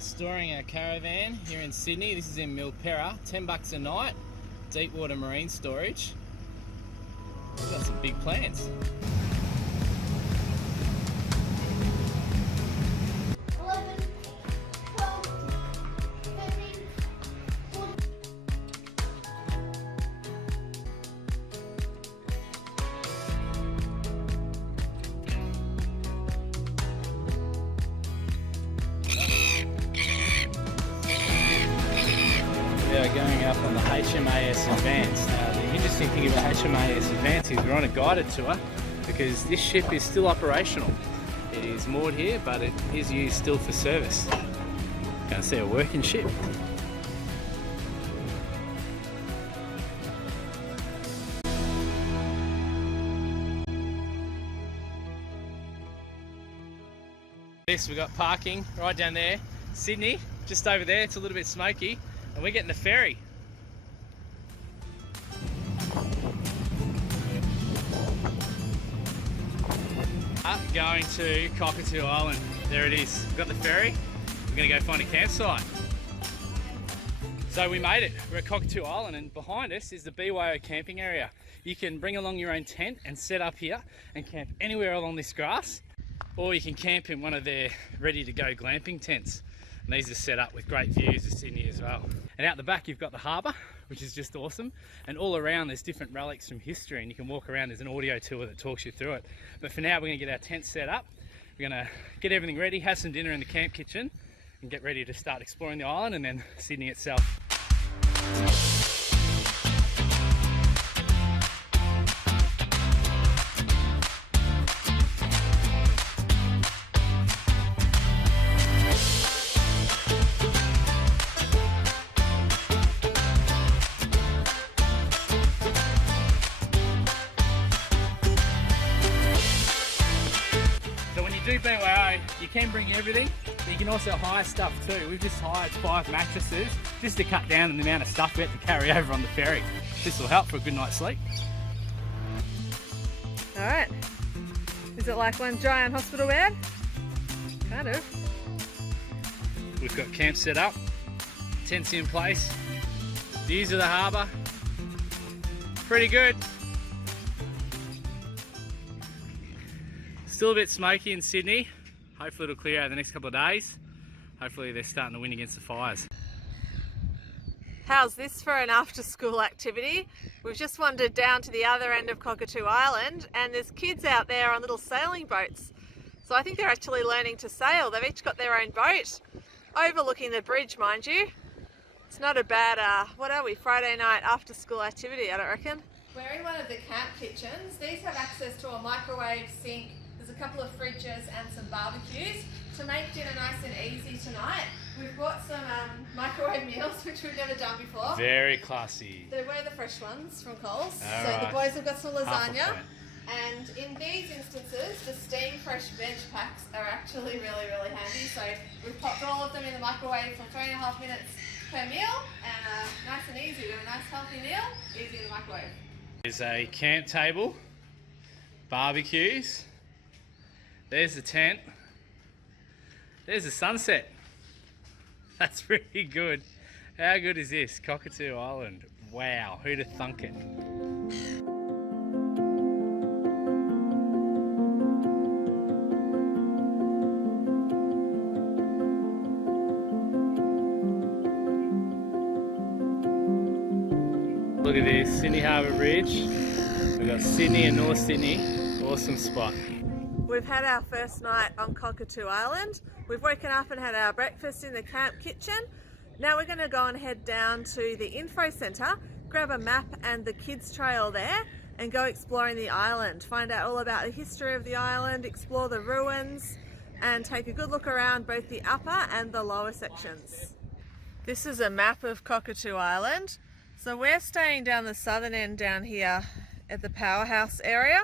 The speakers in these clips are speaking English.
Storing our caravan here in Sydney. This is in Milperra, $10 a night, deep water marine storage. We've got some big plans. We are going up on the HMAS Advance. Now the interesting thing about HMAS Advance is we're on a guided tour because this ship is still operational. It is moored here, but it is used still for service. Going to see a working ship. We've got parking right down there. Sydney, just over there, it's a little bit smoky. And we're getting the ferry. Going to Cockatoo Island. There it is. We've got the ferry. We're going to go find a campsite. So we made it. We're at Cockatoo Island and behind us is the Biola camping area. You can bring along your own tent and set up here and camp anywhere along this grass, or you can camp in one of their ready to go glamping tents. And these are set up with great views of Sydney as well. And out the back you've got the harbour, which is just awesome. And all around there's different relics from history and you can walk around. There's an audio tour that talks you through it. But for now we're going to get our tent set up. We're going to get everything ready, have some dinner in the camp kitchen and get ready to start exploring the island and then Sydney itself. Do BYO, you can bring everything, but you can also hire stuff too. We've just hired 5 mattresses just to cut down on the amount of stuff we have to carry over on the ferry. This will help for a good night's sleep. Alright, is it like one giant hospital bed? Kind of. We've got camp set up, tents in place, views of the harbour, pretty good. Still a bit smoky in Sydney. Hopefully it'll clear out the next couple of days. Hopefully they're starting to win against the fires. How's this for an after school activity? We've just wandered down to the other end of Cockatoo Island and there's kids out there on little sailing boats. So I think they're actually learning to sail. They've each got their own boat, overlooking the bridge, mind you. It's not a bad, what are we, Friday night after school activity, I don't reckon. We're in one of the camp kitchens. These have access to a microwave, sink, there's a couple of fridges and some barbecues. To make dinner nice and easy tonight, we've bought some microwave meals, which we've never done before. Very classy. They were the fresh ones from Coles. All so right. the boys have got some lasagna. And in these instances, the steam fresh veg packs are actually really, really handy. So we've popped all of them in the microwave for 3.5 minutes per meal. And nice and easy. We have a nice healthy meal, easy in the microwave. There's a camp table, barbecues, there's the tent, there's the sunset. That's pretty good. How good is this? Cockatoo Island. Wow, who'd have thunk it? Look at this, Sydney Harbour Bridge. We've got Sydney and North Sydney. Awesome spot. We've had our first night on Cockatoo Island. We've woken up and had our breakfast in the camp kitchen. Now we're going to go and head down to the info centre, grab a map and the kids trail there and go exploring the island. Find out all about the history of the island, explore the ruins and take a good look around both the upper and the lower sections. This is a map of Cockatoo Island. So we're staying down the southern end down here at the powerhouse area.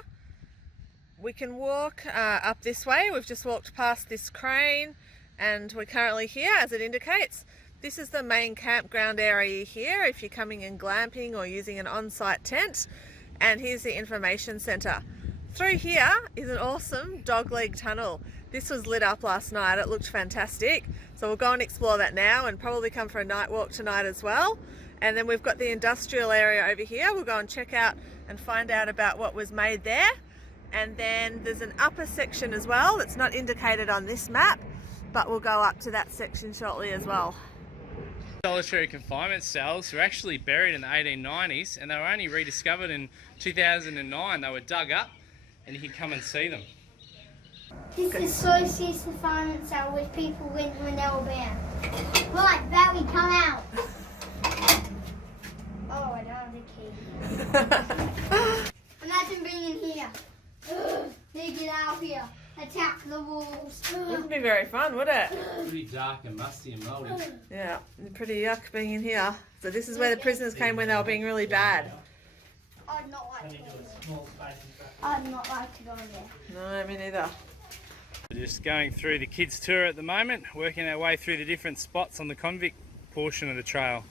We can walk up this way. We've just walked past this crane and we're currently here as it indicates. This is the main campground area here if you're coming in glamping or using an on-site tent. And here's the information centre. Through here is an awesome dogleg tunnel. This was lit up last night. It looked fantastic. So we'll go and explore that now and probably come for a night walk tonight as well. And then we've got the industrial area over here. We'll go and check out and find out about what was made there. And then there's an upper section as well that's not indicated on this map, but we'll go up to that section shortly as well. Solitary confinement cells were actually buried in the 1890s and they were only rediscovered in 2009. They were dug up and you can come and see them. This is solitary confinement cell where people went when they were banned. Right, Barry, come out. Oh, I don't have the key. Imagine being in here. They get out here. Attack the walls. Wouldn't be very fun, would it? Pretty dark and musty and mouldy. Yeah, pretty yuck being in here. So this is where the prisoners came when they were being really bad. I'd not like to go there. I'd not like to go there. No, me neither. We're just going through the kids' tour at the moment, working our way through the different spots on the convict portion of the trail.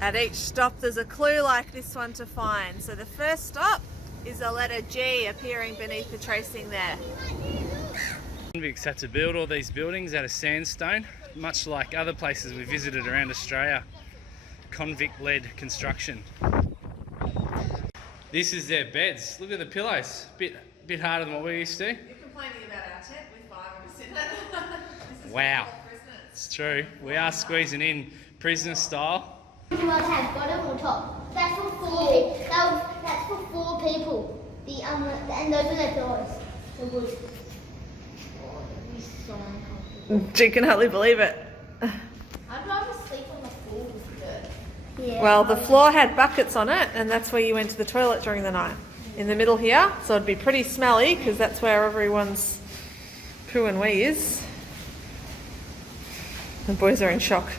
At each stop there's a clue like this one to find. So the first stop is the letter G appearing beneath the tracing there. Convicts had to build all these buildings out of sandstone, much like other places we visited around Australia. Convict-led construction. This is their beds. Look at the pillows. Bit harder than what we used to. You're complaining about our tent with 5 of us in it. This is Wow. for prisoners. It's true. We are squeezing in prisoner style. Would you rather have bottom or top? That's for 4 people. That's for 4 people. And those are their pillows. The wood. Oh, that'd be so uncomfortable. She can hardly believe it. I'd rather sleep on the floor with dirt. Yeah. Well, the floor had buckets on it and that's where you went to the toilet during the night. In the middle here, so it'd be pretty smelly because that's where everyone's poo and wee is. The boys are in shock.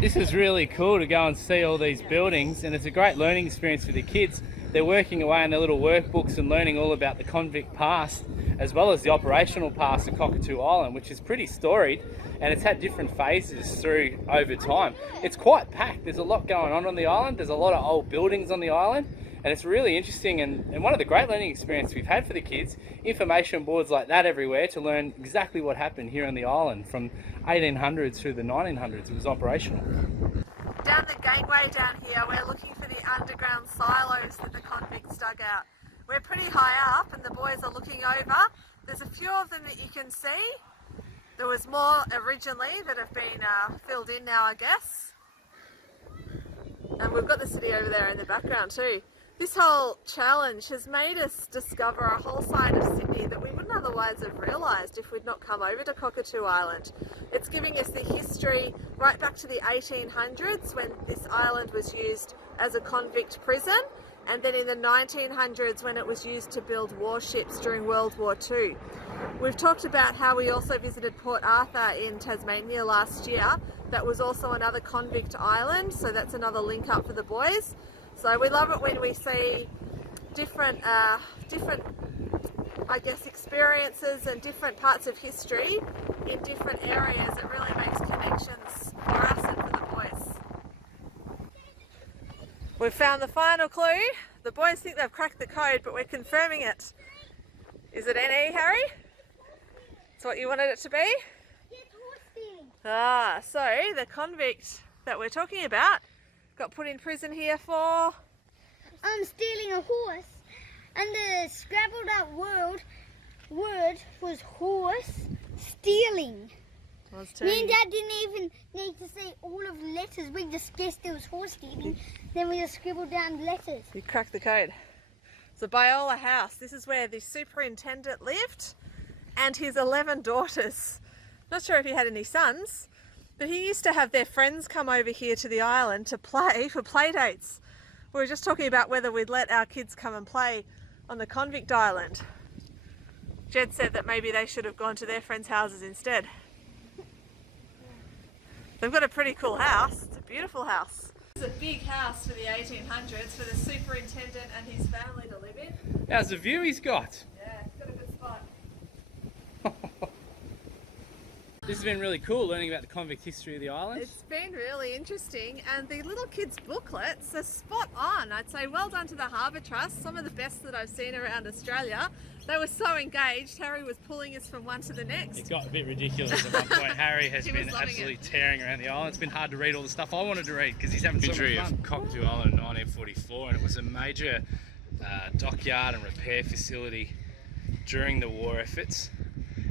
This is really cool to go and see all these buildings, and it's a great learning experience for the kids. They're working away on their little workbooks and learning all about the convict past, as well as the operational past of Cockatoo Island, which is pretty storied, and it's had different phases through over time. It's quite packed. There's a lot going on the island. There's a lot of old buildings on the island, and it's really interesting and one of the great learning experiences we've had for the kids. Information boards like that everywhere to learn exactly what happened here on the island from 1800s through the 1900s. It was operational. Down the gateway down here, we're looking for the underground silos that the convicts dug out. We're pretty high up and the boys are looking over. There's a few of them that you can see. There was more originally that have been filled in now, I guess. And we've got the city over there in the background too. This whole challenge has made us discover a whole side of Sydney that we wouldn't otherwise have realised if we'd not come over to Cockatoo Island. It's giving us the history right back to the 1800s when this island was used as a convict prison, and then in the 1900s when it was used to build warships during World War II. We've talked about how we also visited Port Arthur in Tasmania last year. That was also another convict island, so that's another link up for the boys. So we love it when we see different I guess, experiences and different parts of history in different areas. It really makes connections for us and for the boys. We've found the final clue. The boys think they've cracked the code, but we're confirming it. Is it NE, Harry? That's what you wanted it to be? Ah, so the convict that we're talking about got put in prison here for stealing a horse, and the scrabbled out word was horse stealing. Me and Dad didn't even need to say all of the letters. We just guessed it was horse stealing. Then we just scribbled down the letters. You cracked the code. It's the Biola House. This is where the superintendent lived and his 11 daughters. Not sure if he had any sons, but he used to have their friends come over here to the island to play for play dates. We were just talking about whether we'd let our kids come and play on the convict island. Jed said that maybe they should have gone to their friends' houses instead. They've got a pretty cool house. It's a beautiful house. It's a big house for the 1800s for the superintendent and his family to live in. How's the view he's got? Yeah, it's got a good spot. This has been really cool, learning about the convict history of the island. It's been really interesting, and the little kids' booklets are spot on. I'd say well done to the Harbour Trust, some of the best that I've seen around Australia. They were so engaged, Harry was pulling us from one to the next. It got a bit ridiculous at one point. Harry has been absolutely tearing around the island. It's been hard to read all the stuff I wanted to read because he's having so much fun. Of Cockatoo Island in 1944, and it was a major dockyard and repair facility during the war efforts.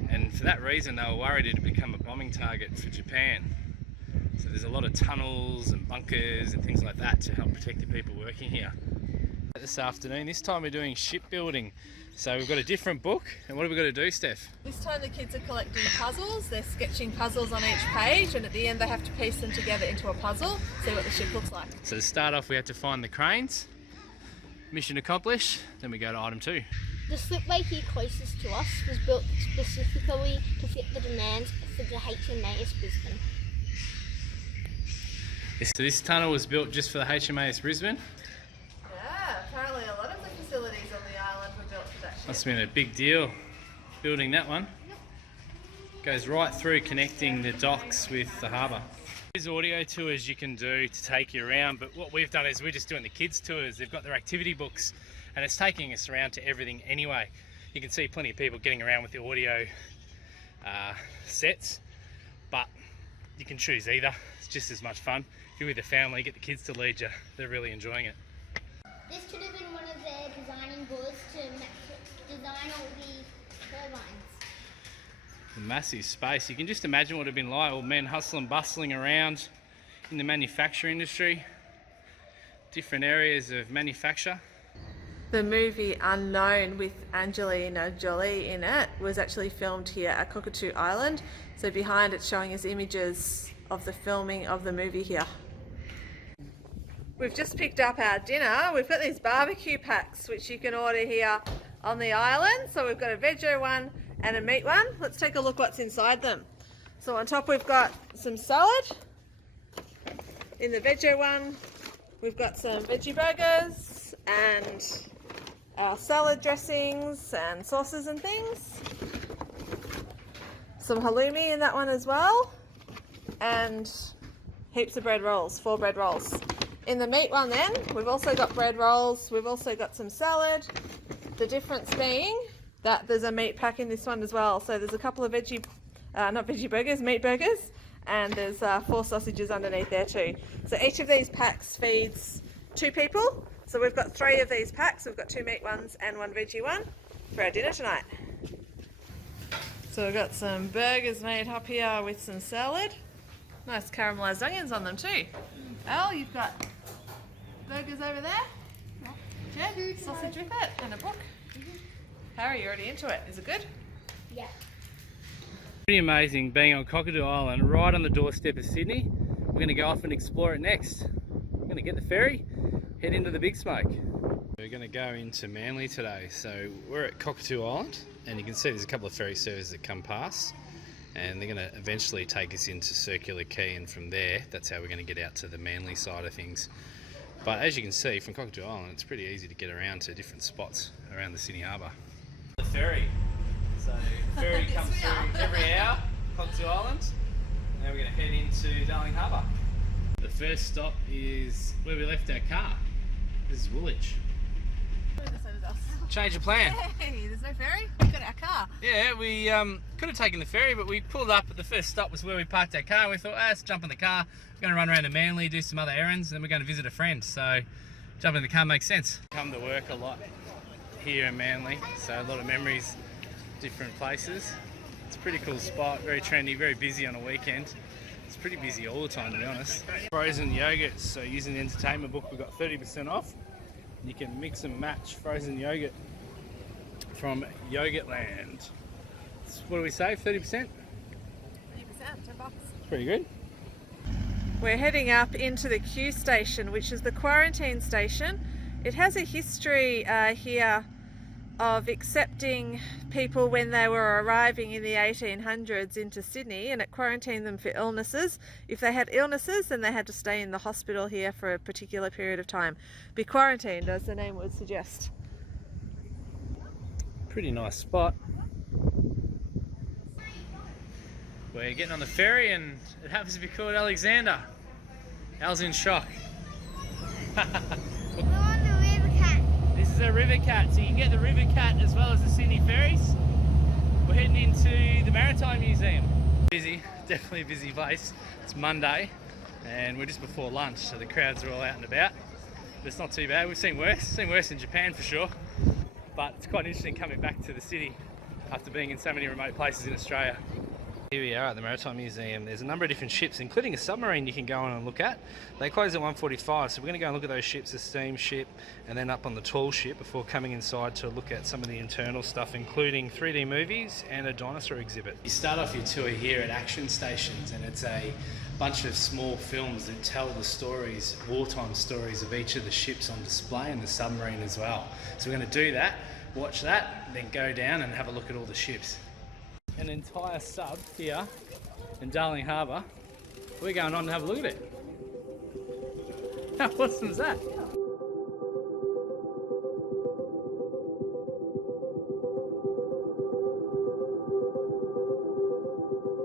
And for that reason, they were worried it would become a bombing target for Japan. So there's a lot of tunnels and bunkers and things like that to help protect the people working here. This afternoon, this time we're doing shipbuilding. So we've got a different book, and what have we got to do, Steph? This time the kids are collecting puzzles. They're sketching puzzles on each page, and at the end they have to piece them together into a puzzle, see what the ship looks like. So to start off, we had to find the cranes. Mission accomplished. Then we go to item 2. The slipway here closest to us was built specifically to fit the demands for the HMAS Brisbane. So this tunnel was built just for the HMAS Brisbane. Yeah, apparently a lot of the facilities on the island were built for that ship. Must have been a big deal building that one. Goes right through connecting the docks with the harbour. There's audio tours you can do to take you around, but what we've done is we're just doing the kids tours. They've got their activity books and it's taking us around to everything anyway. You can see plenty of people getting around with the audio sets, but you can choose either. It's just as much fun. If you're with a family, get the kids to lead you. They're really enjoying it. This could have been one of their designing boards to design all the turbines. A massive space. You can just imagine what it would have been like, all men hustling, bustling around in the manufacturing industry, different areas of manufacture. The movie Unknown with Angelina Jolie in it was actually filmed here at Cockatoo Island. So behind it's showing us images of the filming of the movie here. We've just picked up our dinner. We've got these barbecue packs which you can order here on the island. So we've got a veggie one and a meat one. Let's take a look what's inside them. So on top we've got some salad. In the veggie one we've got some veggie burgers and our salad dressings and sauces and things. Some halloumi in that one as well. And heaps of bread rolls, 4 bread rolls. In the meat one then, we've also got bread rolls, we've also got some salad. The difference being that there's a meat pack in this one as well. So there's a couple of meat burgers, and there's 4 sausages underneath there too. So each of these packs feeds 2 people. So we've got 3 of these packs. We've got 2 meat ones and 1 veggie one for our dinner tonight. So we've got some burgers made up here with some salad. Nice caramelised onions on them too. Al, you've got burgers over there. Jen, sausage with it and a book. Harry, you're already into it. Is it good? Yeah. Pretty amazing being on Cockatoo Island, right on the doorstep of Sydney. We're going to go off and explore it next. We're going to get the ferry, head into the Big Smoke. We're going to go into Manly today. So we're at Cockatoo Island, and you can see there's a couple of ferry services that come past, and they're going to eventually take us into Circular Quay, and from there, that's how we're going to get out to the Manly side of things. But as you can see from Cockatoo Island, it's pretty easy to get around to different spots around the Sydney Harbour. The ferry. So the ferry comes through every hour, Cockatoo Island. Now we're going to head into Darling Harbour. The first stop is where we left our car. This is Woolwich. Change of plan. Hey, there's no ferry. We've got our car. Yeah, we could have taken the ferry, but we pulled up at the first stop was where we parked our car. We thought, let's jump in the car. We're going to run around to Manly, do some other errands, and then we're going to visit a friend. So jumping in the car makes sense. Come to work a lot here in Manly, so a lot of memories, different places. It's a pretty cool spot, very trendy, very busy on a weekend. It's pretty busy all the time, to be honest. Frozen yogurts, so using the entertainment book, we've got 30% off. You can mix and match frozen yogurt from Yogurtland. What do we say, 30%? 30%, $10. It's pretty good. We're heading up into the Q station, which is the quarantine station. It has a history here of accepting people when they were arriving in the 1800s into Sydney, and it quarantined them for illnesses. If they had illnesses, then they had to stay in the hospital here for a particular period of time. Be quarantined, as the name would suggest. Pretty nice spot. We're getting on the ferry and it happens to be called Alexander. Al's in shock. We're on the river cat. This is a river cat, so you can get the river cat as well as the Sydney ferries. We're heading into the Maritime Museum. Busy, definitely a busy place. It's Monday and we're just before lunch, so the crowds are all out and about. But it's not too bad. We've seen worse in Japan for sure. But it's quite interesting coming back to the city after being in so many remote places in Australia. Here we are at the Maritime Museum. There's a number of different ships, including a submarine you can go on and look at. They close at 1:45, so we're going to go and look at those ships, the steam ship, and then up on the tall ship before coming inside to look at some of the internal stuff, including 3D movies and a dinosaur exhibit. You start off your tour here at Action Stations, and it's a bunch of small films that tell the stories, wartime stories of each of the ships on display and the submarine as well. So we're going to do that, watch that, then go down and have a look at all the ships. An entire sub here in Darling Harbour. We're going on to have a look at it. How awesome is that?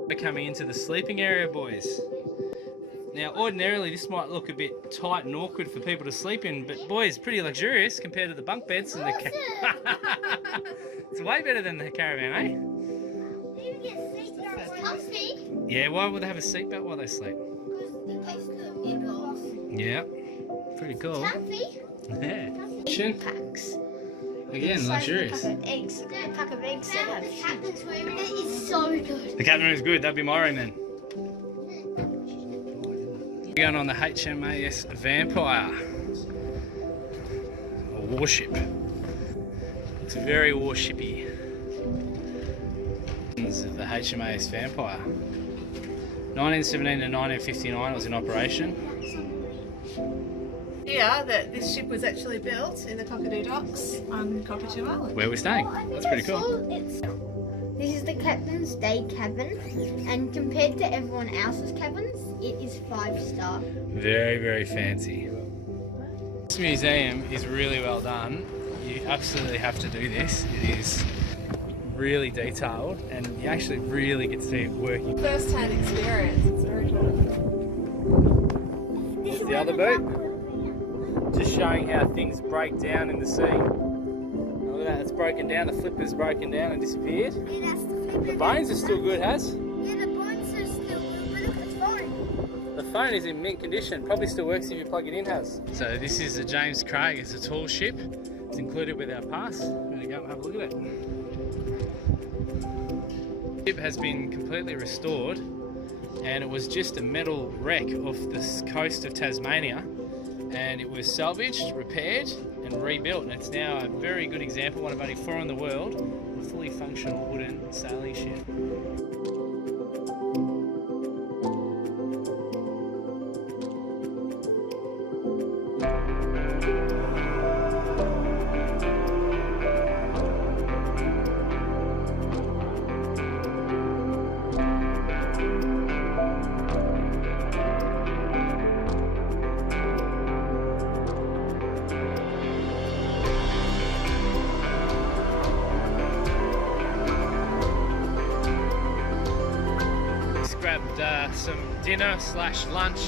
We're coming into the sleeping area, boys. Now, ordinarily this might look a bit tight and awkward for people to sleep in, but boys, pretty luxurious compared to the bunk beds and the It's way better than the caravan, eh? Yeah, why would they have a seatbelt while they sleep? Yeah, pretty cool. Yeah. Kitchen. Packs. Again, luxurious. A pack of eggs. The captain's room is so good. The captain room is good. That'd be my room then. We're going on the HMAS Vampire, a warship. It's very warshipy. Of the HMAS Vampire. 1917 to 1959 it was in operation. Here, that this ship was actually built in the Cockatoo docks on Cockatoo Island. Where we're staying. That's pretty cool. This is the captain's day cabin, and compared to everyone else's cabins, it is 5-star. Very, very fancy. This museum is really well done. You absolutely have to do this. It is really detailed and you actually really get to see it working. First-hand experience, it's very cool. This is the other boat. Just showing how things break down in the sea. Look at that, it's broken down, the flipper's broken down and disappeared. Yeah, that's the flipper. The bones are still good, Has? Yeah, the bones are still good, but look at the phone. The phone is in mint condition, probably still works if you plug it in, Has. So this is the James Craig, it's a tall ship. It's included with our pass. We're going to go and have a look at it. The ship has been completely restored and it was just a metal wreck off the coast of Tasmania, and it was salvaged, repaired and rebuilt, and it's now a very good example, one of only 4 in the world, a fully functional wooden sailing ship. Grabbed some dinner / lunch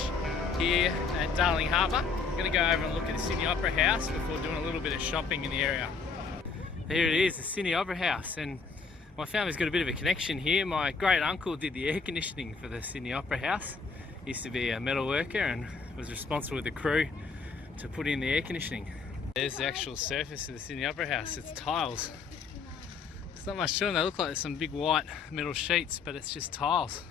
here at Darling Harbour. I'm going to go over and look at the Sydney Opera House before doing a little bit of shopping in the area. Here it is, the Sydney Opera House, and my family's got a bit of a connection here. My great uncle did the air conditioning for the Sydney Opera House. He used to be a metal worker and was responsible with the crew to put in the air conditioning. There's the actual surface of the Sydney Opera House. It's tiles. It's not much to them. They look like there's some big white metal sheets, but it's just tiles.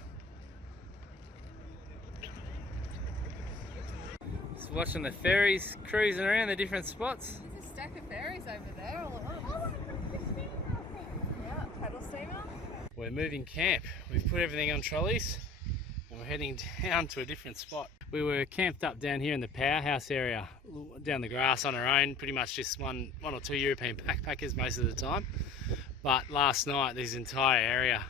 Watching the ferries cruising around the different spots. There's a stack of ferries over there all at once. Yeah, paddle steamer. We're moving camp. We've put everything on trolleys and we're heading down to a different spot. We were camped up down here in the powerhouse area, down the grass on our own, pretty much just one or two European backpackers most of the time. But last night this entire area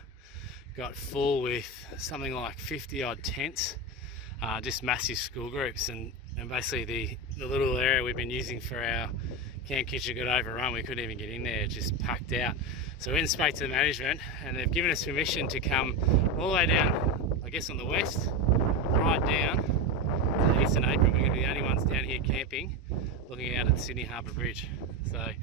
got full with something like 50 odd tents, just massive school groups, and basically the little area we've been using for our camp kitchen got overrun. We couldn't even get in there, just packed out. So we went and spoke to the management, and they've given us permission to come all the way down, I guess on the west, right down to the eastern apron. We're going to be the only ones down here camping, looking out at the Sydney Harbour Bridge. So I'll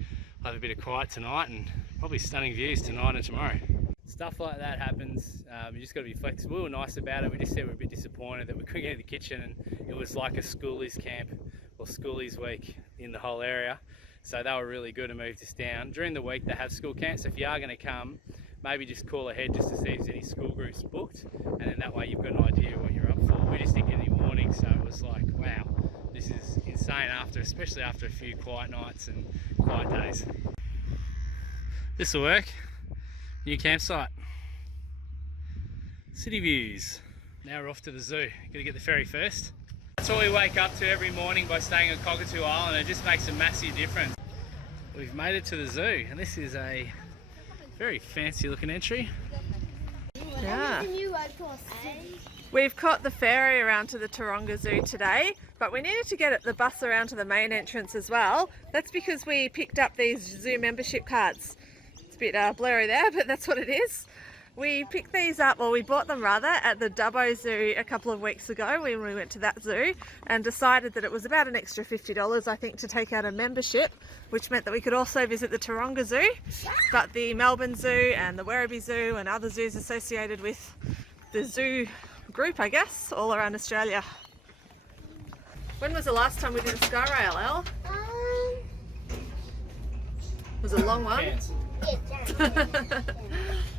have a bit of quiet tonight and probably stunning views tonight and tomorrow. Stuff like that happens. You just got to be flexible. We were nice about it. We just said we're a bit disappointed that we couldn't get in the kitchen, and it was like a schoolies camp or schoolies week in the whole area. So they were really good and moved us down. During the week they have school camps, so if you are going to come, maybe just call ahead just to see if there's any school groups booked, and then that way you've got an idea what you're up for. We just didn't get any warning, so it was like, wow, this is insane, especially after a few quiet nights and quiet days. This will work. New campsite. City views. Now we're off to the zoo. Gotta get the ferry first. That's what we wake up to every morning by staying on Cockatoo Island. It just makes a massive difference. We've made it to the zoo, and this is a very fancy looking entry. Yeah. We've caught the ferry around to the Taronga Zoo today, but we needed to get the bus around to the main entrance as well. That's because we picked up these zoo membership cards. It's a bit blurry there, but that's what it is. We picked these up, or we bought them rather, at the Dubbo Zoo a couple of weeks ago when we went to that zoo, and decided that it was about an extra $50 I think to take out a membership, which meant that we could also visit the Taronga Zoo, but the Melbourne Zoo and the Werribee Zoo and other zoos associated with the zoo group, I guess, all around Australia. When was the last time we did a sky rail, Elle? Was it a long one?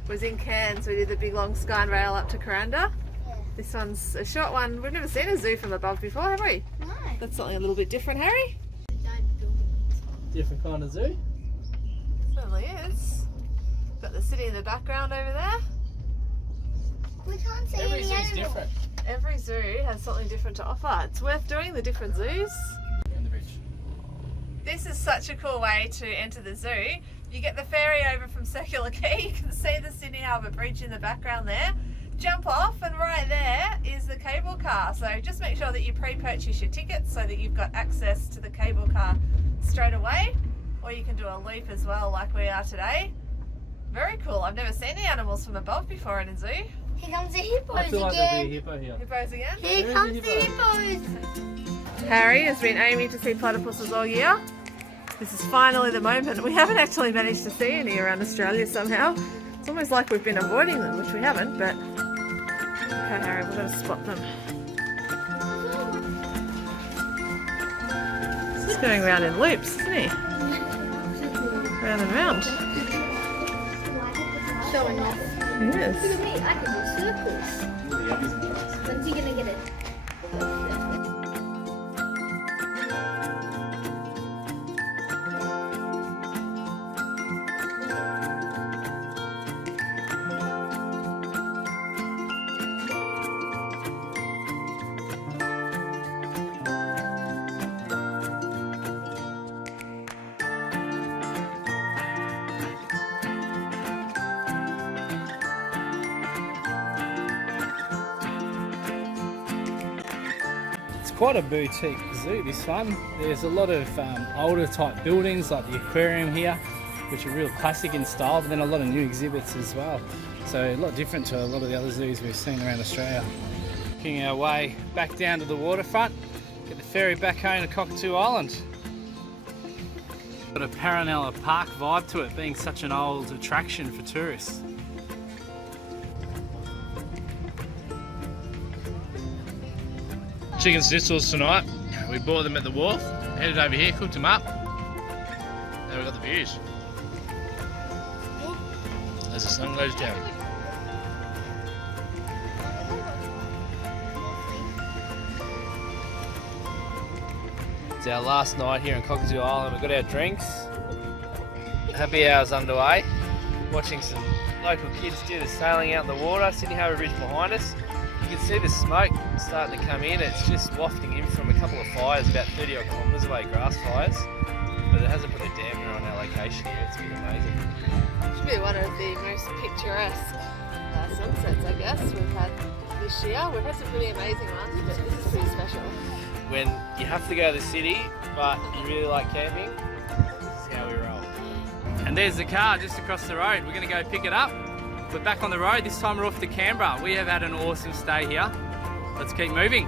Was in Cairns. We did the big long sky rail up to Kuranda. Yeah. This one's a short one. We've never seen a zoo from above before, have we? No. That's something a little bit different, Harry. Different kind of zoo? Certainly is. Got the city in the background over there. We can't see Every any zoo's animals. different. Every zoo has something different to offer. It's worth doing the different zoos. And the bridge. This is such a cool way to enter the zoo. You get the ferry over from Circular Quay, you can see the Sydney Harbour Bridge in the background there. Jump off, and right there is the cable car. So just make sure that you pre-purchase your tickets so that you've got access to the cable car straight away. Or you can do a loop as well like we are today. Very cool. I've never seen the animals from above before in a zoo. Here comes the hippos I feel like again. there'll be a hippo here. Hippos again? Here comes the hippos. Harry has been aiming to see platypuses all year. This is finally the moment. We haven't actually managed to see any around Australia somehow. It's almost like we've been avoiding them, which we haven't, but... Okay, Harry, we've got to spot them. He's going round in loops, isn't he? Round and round. Showing off. Yes. Look at me, I can do circles. When's he gonna get it? Quite a boutique zoo, this one. There's a lot of older type buildings like the aquarium here, which are real classic in style, but then a lot of new exhibits as well. So a lot different to a lot of the other zoos we've seen around Australia. Making our way back down to the waterfront, get the ferry back home to Cockatoo Island. Got a Paranella Park vibe to it, being such an old attraction for tourists. Chicken schnitzels tonight. We bought them at the wharf, headed over here, cooked them up. Now we've got the views. As the sun goes down. It's our last night here in Cockatoo Island. We've got our drinks. Happy hours underway. Watching some local kids do the sailing out in the water. Sydney Harbour Bridge behind us. You can see the smoke starting to come in. It's just wafting in from a couple of fires about 30 odd kilometres away, grass fires. But it hasn't put a dampener on our location here. It's been amazing. It should be one of the most picturesque sunsets, I guess, we've had this year. We've had some pretty amazing ones, but this is pretty special. When you have to go to the city, but you really like camping, how we roll. And there's the car just across the road. We're going to go pick it up. We're back on the road. This time we're off to Canberra. We have had an awesome stay here. Let's keep moving.